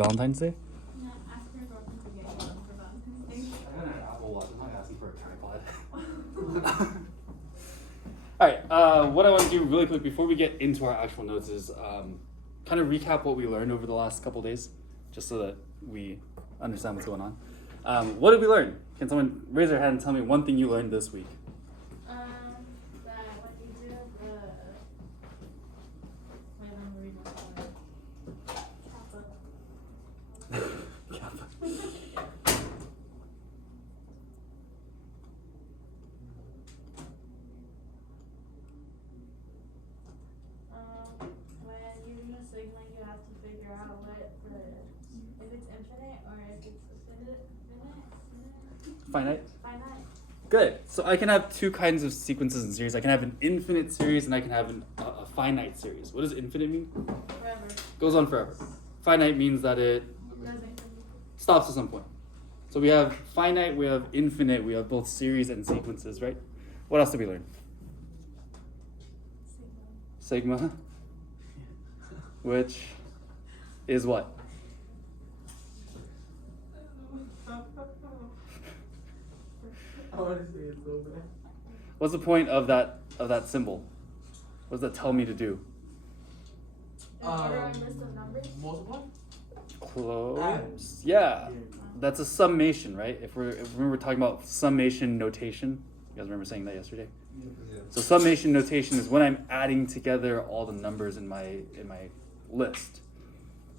Valentine's Day? Yeah, ask your girlfriend to get you one for Valentine's Day. I got an Apple Watch. I'm not asking for a tripod. Alright, what I want to do really quick before we get into our actual notes is kind of recap what we learned over the last couple days, just so that we understand what's going on. What did we learn? Can someone raise their hand and tell me one thing you learned this week? That when you do the wait, let me read Kappa. when you do a sigma, you have to figure out if it's infinite or if it's Finite? finite. Good. So I can have two kinds of sequences and series. I can have an infinite series and I can have a finite series. What does infinite mean? Forever. Goes on forever. Finite means that it Doesn't. stops at some point. So we have finite, we have infinite, we have both series and sequences, right? What else did we learn? Sigma, which is what? I want to say it so bad. What's the point of that symbol? What does that tell me to do? Order a list of numbers. Multiply? Close. Yeah. That's a summation, right? If we're talking about summation notation. You guys remember saying that yesterday? Yeah. So summation notation is when I'm adding together all the numbers in my list.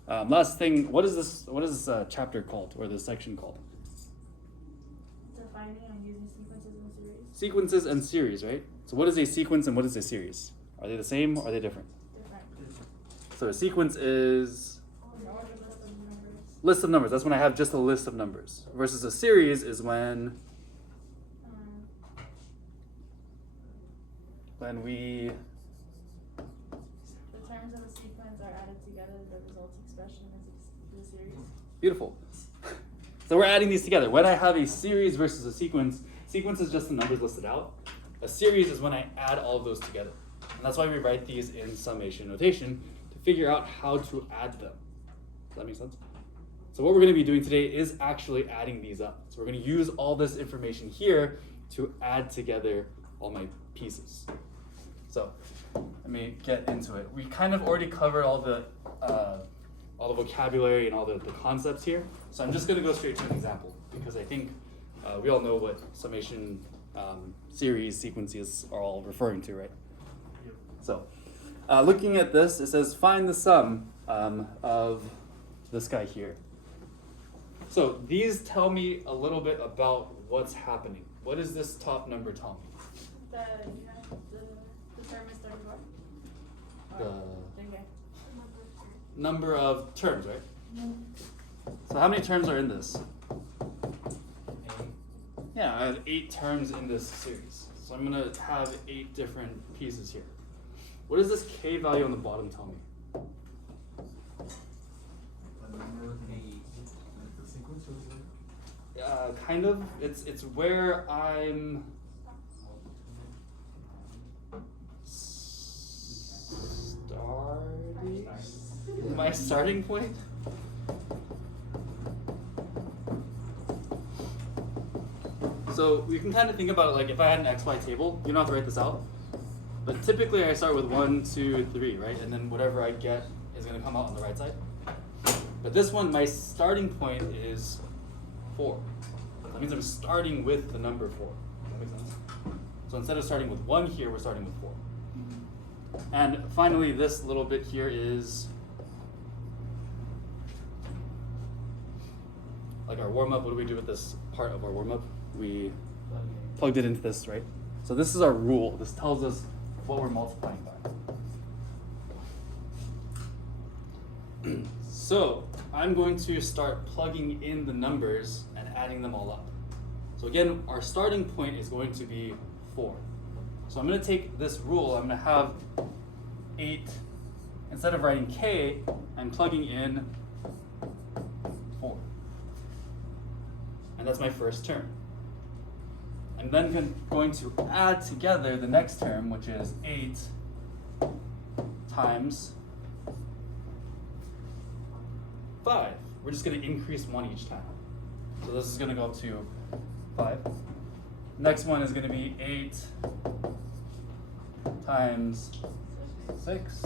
Last thing, what is this chapter called, or this section called? Defining and using sequences and series. Sequences and series, right? So what is a sequence and what is a series? Are they the same or are they different? Different. So a sequence is Order list of numbers. list of numbers. That's when I have just a list of numbers. Versus a series is when we The terms of a sequence are added together. The results expression is the series. beautiful. So we're adding these together. When I have a series versus a sequence is just the numbers listed out. A series is when I add all of those together. And that's why we write these in summation notation to figure out how to add them. Does that make sense? So what we're going to be doing today is actually adding these up. So we're going to use all this information here to add together all my pieces. So let me get into it. We kind of already covered all the vocabulary and all the concepts here. So I'm just going to go straight to an example because I think we all know what summation, series, sequences are all referring to, right? Yep. So looking at this, it says find the sum of this guy here. So these tell me a little bit about what's happening. What does this top number tell me? The term is 34. Okay. Number of terms, right? So how many terms are in this? Yeah, I have 8 terms in this series. So I'm going to have 8 different pieces here. What does this k value on the bottom tell me? The number, the sequence or something? Kind of. It's where I'm starting. My starting point. So you can kind of think about it like if I had an XY table, you don't have to write this out. But typically I start with 1, 2, 3, right? And then whatever I get is going to come out on the right side. But this one, my starting point is 4. That means I'm starting with the number 4. Does that make sense? So instead of starting with 1 here, we're starting with 4. And finally, this little bit here is like our warm-up. What do we do with this part of our warm-up? We plugged it into this, right? So this is our rule. This tells us what we're multiplying by. So I'm going to start plugging in the numbers and adding them all up. So again, our starting point is going to be 4. So I'm going to take this rule. I'm going to have 8. Instead of writing k, I'm plugging in 4. And that's my first term. I'm then going to add together the next term, which is 8 times 5. we're just going to increase 1 each time. So this is going to go up to 5. Next one is going to be 8 times 6.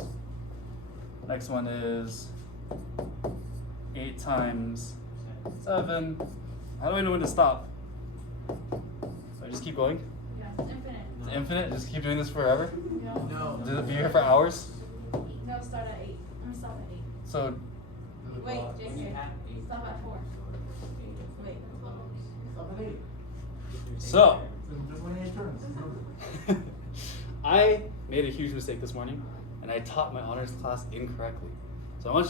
Next one is 8 times 7. How do I know when to stop? So I just keep going? Yeah, it's infinite. It's infinite? Just keep doing this forever? No. Does it be here for hours? No, start at 8. I'm gonna stop at 8. So, Wait, JK. Stop at 4. Wait. Stop at 8. so Just when 8 turns. I made a huge mistake this morning, and I taught my honors class incorrectly. So I want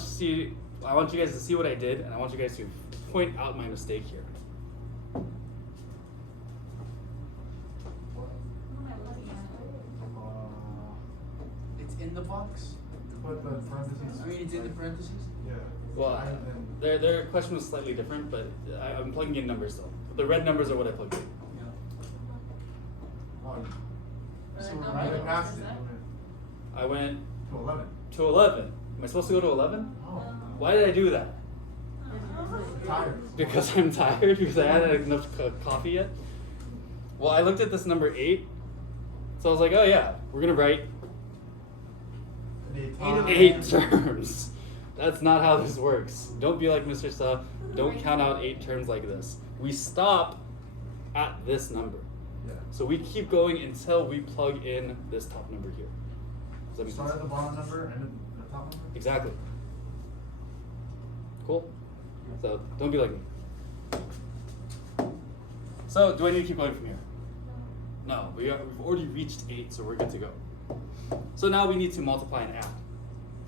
you guys to see what I did, and I want you guys to point out my mistake here. What am I looking at? It's in the box? Put the parentheses. I mean, it's in the parentheses? Yeah. Well, And then- their question was slightly different, but I'm plugging in numbers though. The red numbers are what I plugged in. Oh, So so how right many past numbers it. is that? I went To 11. to 11. Am I supposed to go to 11? Oh. Why did I do that? Tired. Because I'm tired? Because I hadn't had enough coffee yet? Well, I looked at this number 8, so I was like, oh yeah, we're gonna write And 8 terms. That's not how this works. Don't be like Mr. Suh. Don't count out 8 terms like this. We stop at this number. Yeah. So we keep going until we plug in this top number here. Does that make Start sense? at the bottom number and then the top number? Exactly. Cool? So don't be like me. So do I need to keep going from here? No, we've already reached 8, so we're good to go. So now we need to multiply and add.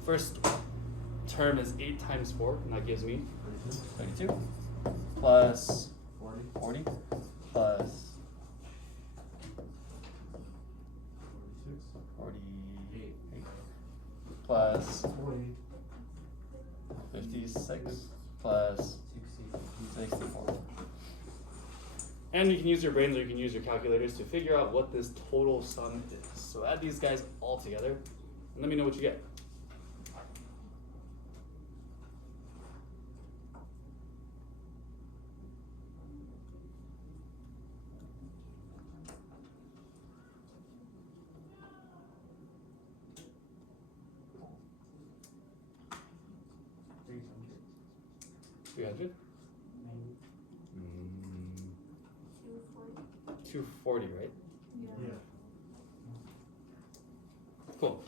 First term is 8 times 4, and that gives me 32 plus 40 plus 48 plus 56 plus 64. And you can use your brains or you can use your calculators to figure out what this total sum is. So add these guys all together and let me know what you get. Three hundred? 240, right? Yeah. Yeah. Cool.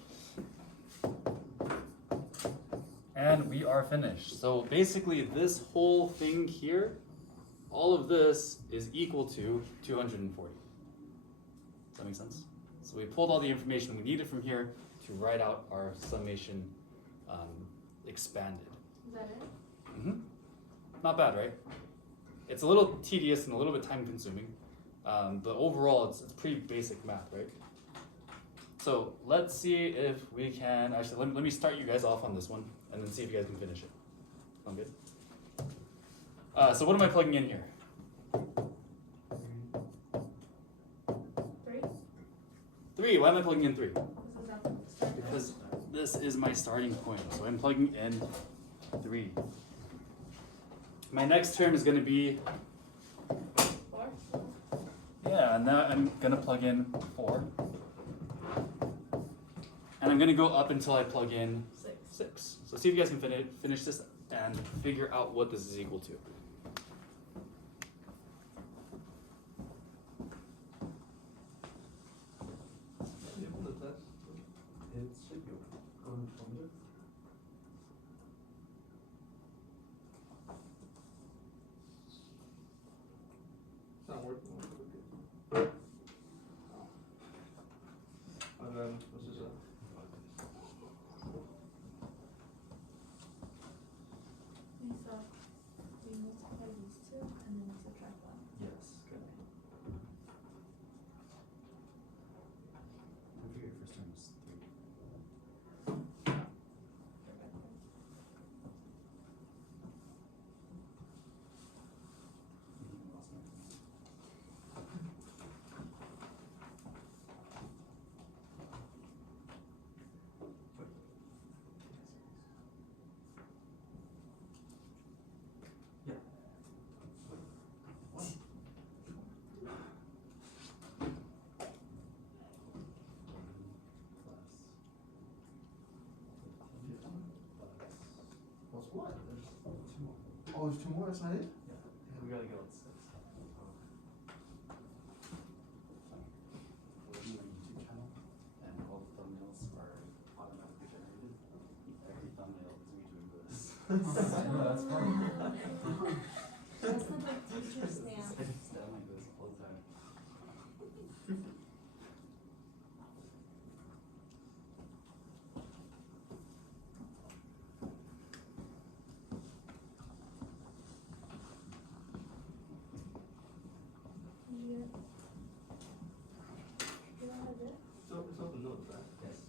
And we are finished. So basically this whole thing here, all of this is equal to 240. Does that make sense? So we pulled all the information we needed from here to write out our summation expanded. Is that it? Mm-hmm. Not bad, right? It's a little tedious and a little bit time consuming, but overall it's pretty basic math, right? So let's see if we can, actually let me start you guys off on this one and then see if you guys can finish it. Sound good? So what am I plugging in here? 3? 3, why am I plugging in 3? This is at the start. Because this is my starting point, so I'm plugging in 3. My next term is gonna be, 4? yeah, and now I'm gonna plug in 4. And I'm gonna go up until I plug in 6. 6. So see if you guys can finish this and figure out what this is equal to. Not working. And then what's this? So we multiply these two and then subtract that. Yes, good. I figure first term is 3. Oh, there's two more, that's not it? We gotta go with 6. We're doing a YouTube channel, and all the thumbnails are automatically generated. Every thumbnail is me doing this. No, that's funny. That's the big teacher stamp. I stand like this all the time. Yeah. You don't have it? It's open notes, right? Yes.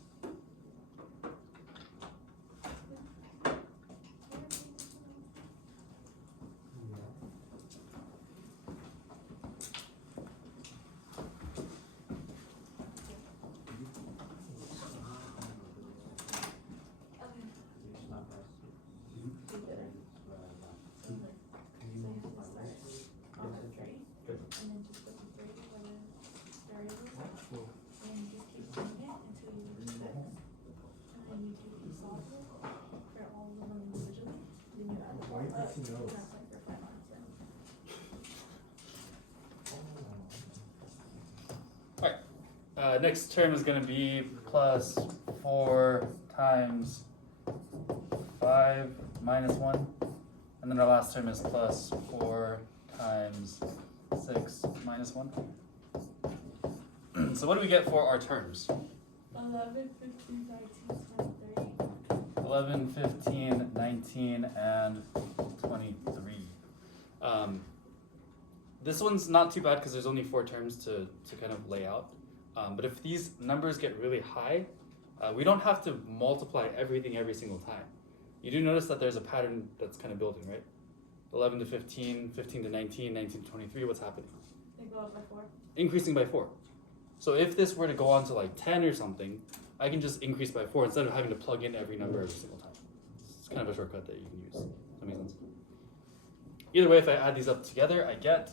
Okay. You should not pass. You did it? So like, so you have to start on the 3, Good. and then just put the 3 where the variable is, Cool. and just keep doing it until you reach 6. And then you solve it for all of them individually, then you add them Why all are you up, taking and notes? that's like your final answer. Next term is going to be plus 4 times 5 minus 1. And then our last term is plus 4 times 6 minus 1. So what do we get for our terms? 11, 15, 19, 23. 11, 15, 19, and 23. This one's not too bad because there's only 4 terms to kind of lay out. But if these numbers get really high, we don't have to multiply everything every single time. You do notice that there's a pattern that's kind of building, right? 11 to 15, 15 to 19, 19 to 23, what's happening? They go up by 4. Increasing by 4. So if this were to go on to like 10 or something, I can just increase by 4 instead of having to plug in every number every single time. It's kind of a shortcut that you can use. Does that make sense? Either way, if I add these up together, I get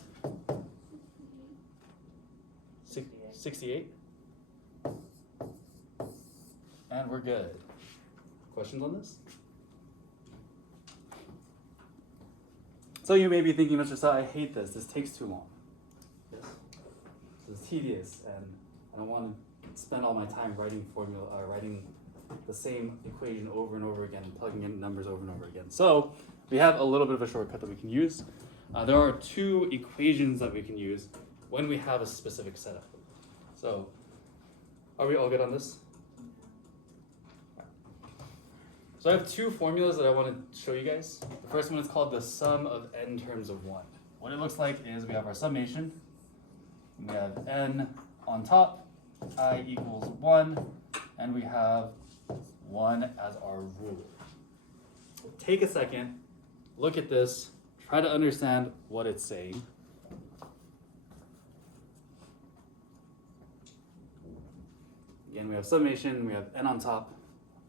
68. And we're good. Questions on this? So you may be thinking, Mr. Sa, I hate this. This takes too long. Yes. This is tedious, and I don't want to spend all my time writing writing the same equation over and over again, and plugging in numbers over and over again. So we have a little bit of a shortcut that we can use. There are 2 equations that we can use when we have a specific setup. So are we all good on this? So I have 2 formulas that I want to show you guys. The first one is called the sum of n terms of 1. What it looks like is we have our summation. We have n on top, I equals 1, and we have 1 as our rule. Take a second, look at this, try to understand what it's saying. Again, we have summation, we have n on top,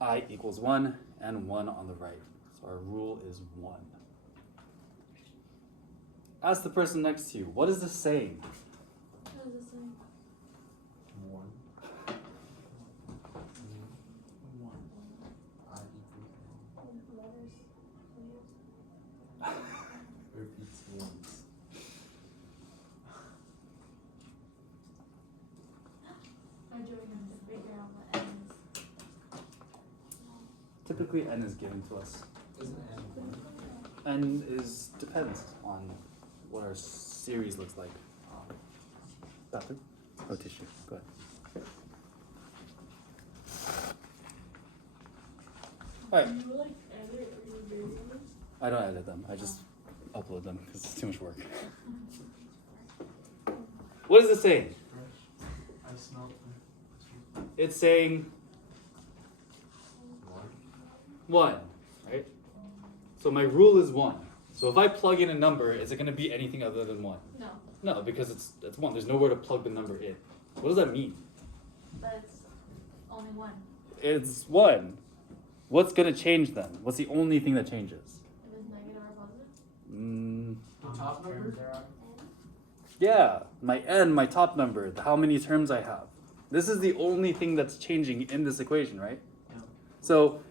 I equals 1, and 1 on the right. So our rule is 1. Ask the person next to you, what is this saying? What is this saying? 1. 1. I Letters. repeats once. I'm doing them to figure out what n is. Typically n is given to us. Isn't N 1? N is depends on what our series looks like. Bathroom? Oh, tissue. Go ahead. Alright. Do you like edit or your variables? I don't edit them. I just upload them because it's too much work. What is it saying? I smelled It's saying 1, right? So my rule is 1. So if I plug in a number, is it going to be anything other than 1? No, No, because it's 1. There's nowhere to plug the number in. What does that mean? but it's only 1. It's 1. What's going to change then? What's the only thing that changes? If it's negative or positive. The top number? Yeah, my n, my top number, how many terms I have. This is the only thing that's changing in this equation, right? Yeah. So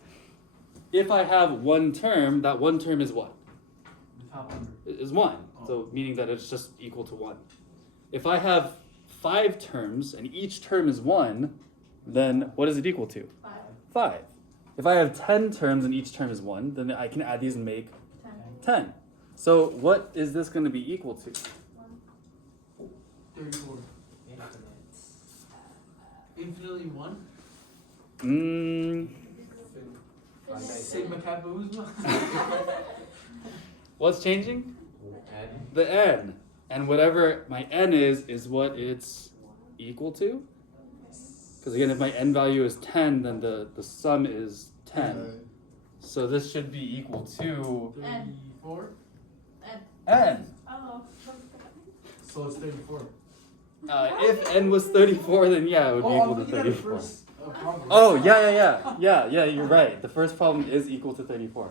if I have one term, that one term is what? The top number. is 1. So meaning that it's just equal to 1. If I have 5 terms and each term is 1, then what is it equal to? 5, 5. If I have 10 terms and each term is 1, then I can add these and make 10, 10. So what is this going to be equal to? 1. 34. Infinitely 1? Mm, Sigma Kappa Uzma? what's changing? N. The n. And whatever my n is what it's equal to. Because again, if my n value is 10, then the sum is 10. So this should be equal to 34? n. Oh. So it's 34. If n was 34, then yeah, it would be I'm equal to looking at the 34. first problem. Oh, yeah, you're right. The first problem is equal to 34.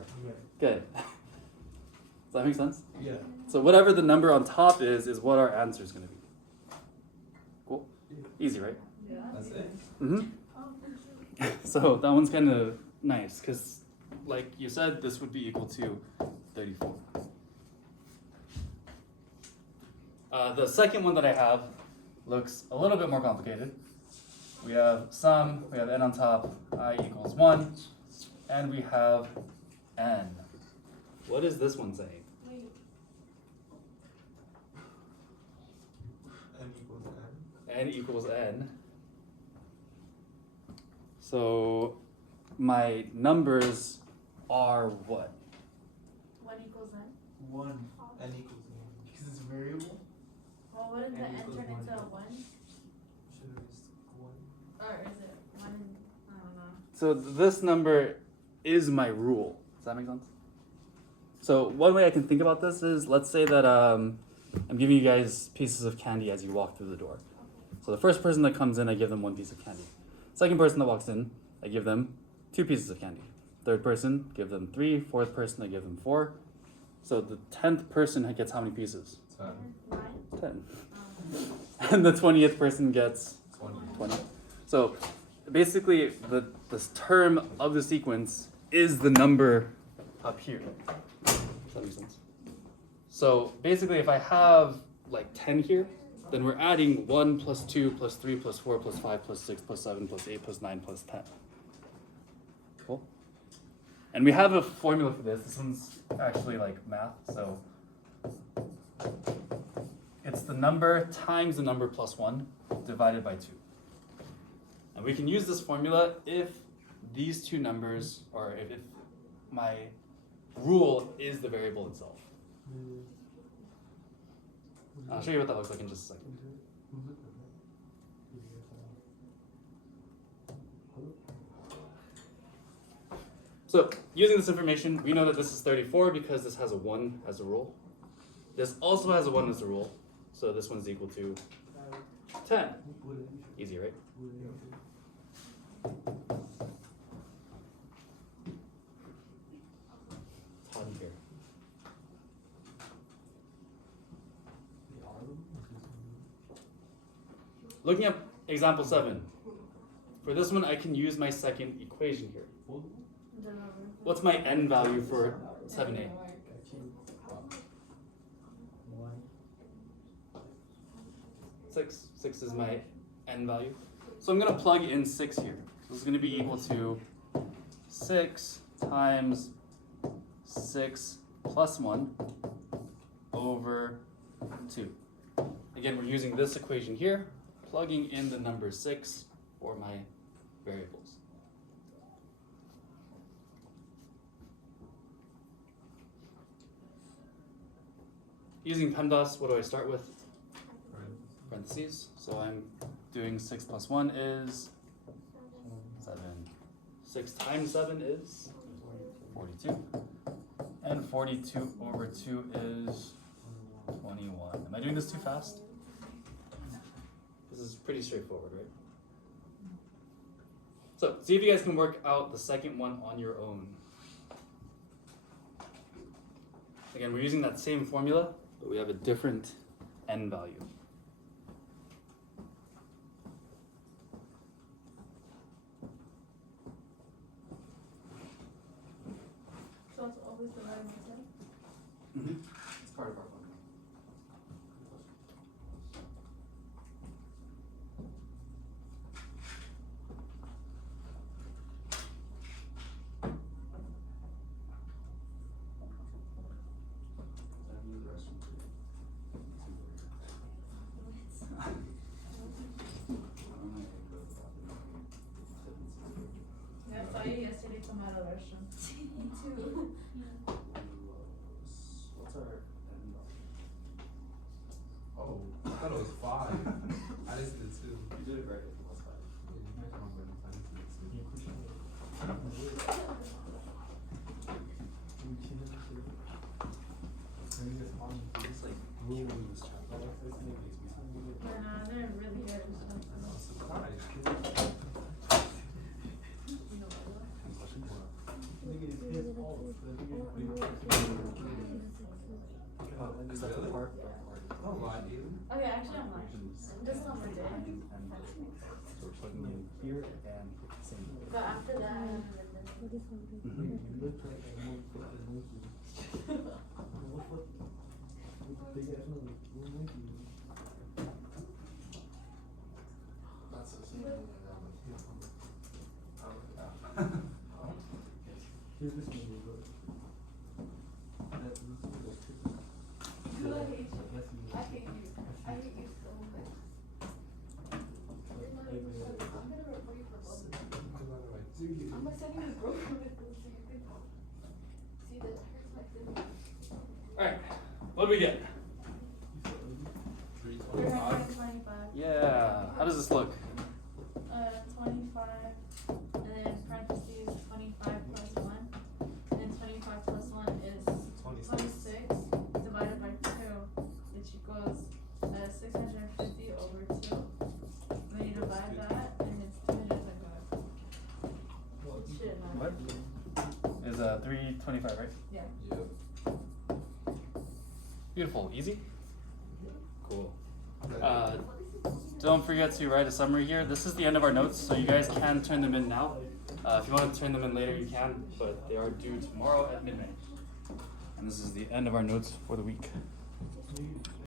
Good. Does that make sense? Yeah. So whatever the number on top is what our answer is going to be. Cool? Easy, right? Yeah. That's it? Mm-hmm. Oh, So that one's kind of nice because, like you said, this would be equal to 34. The second one that I have looks a little bit more complicated. We have sum, we have n on top, I equals 1, and we have n. What is this one saying? wait. N equals N. N equals n. So my numbers are what? 1 equals n. 1. N equals N. Because it's a variable? Well, wouldn't the N n equals turn 1. into a 1? Should have used 1. Or is it 1? I don't know. So this number is my rule. Does that make sense? So one way I can think about this is, let's say that I'm giving you guys pieces of candy as you walk through the door. So the first person that comes in, I give them 1 piece of candy. Second person that walks in, I give them 2 pieces of candy. Third person, give them 3. Fourth person, I give them 4. So the 10th person gets how many pieces? 9? 10. And the 20th person gets 20. So basically, this term of the sequence is the number up here. Does that make sense? So basically, if I have like 10 here, then we're adding 1 plus 2 plus 3 plus 4 plus 5 plus 6 plus 7 plus 8 plus 9 plus 10. Cool? And we have a formula for this. This one's actually like math, so it's the number times the number plus 1 divided by 2. And we can use this formula if these two numbers, or if my rule is the variable itself. I'll show you what that looks like in just a second. So, using this information, we know that this is 34 because this has a 1 as a rule. This also has a 1 as a rule, so this one's equal to 10. Easy, right? Ton here. Looking at example 7. For this one, I can use my second equation here. What's my n value for 7a? 6. 6 is my n value. So I'm going to plug in 6 here. So this is going to be equal to 6 times 6 plus 1 over 2. Again, we're using this equation here, plugging in the number 6 for my variables. Using PEMDAS, what do I start with? Parentheses. So I'm doing 6 plus 1 is 7. 6 times 7 is 42. And 42 over 2 is 21. Am I doing this too fast? This is pretty straightforward, right? So, see if you guys can work out the second one on your own. Again, we're using that same formula, but we have a different n value. So it's always divided by 10? Mm-hmm. part of our formula. Yeah, I saw you yesterday come out of the restroom. Me too. What's our end? Oh, I thought it was 5. I just did 2. You did it right. It was 5. It's like killing this chapter. But they're really good. I'm surprised. You know what? Because that's the part. Don't lie, Aiden. Okay, actually I'm lying. This is on the day. So we're plugging in here and same. But after that, I haven't been That's so simple. I hate you. I hate you. I hate you so much. I'm gonna report you for bullying. I'm gonna send you to broken with this so you can see that it hurts my feelings. Alright, what do we get? 325. 325. Yeah, how does this look? 25, and then parentheses 25 plus 1, and then 25 plus 1 is 26 divided by 2, which equals 650 over 2. When you divide that, and it's 225. Shit, man. What? Is 325, right? Yeah. Yep. Beautiful, easy? Cool. Don't forget to write a summary here. This is the end of our notes, so you guys can turn them in now. If you want to turn them in later, you can, but they are due tomorrow at midnight. And this is the end of our notes for the week.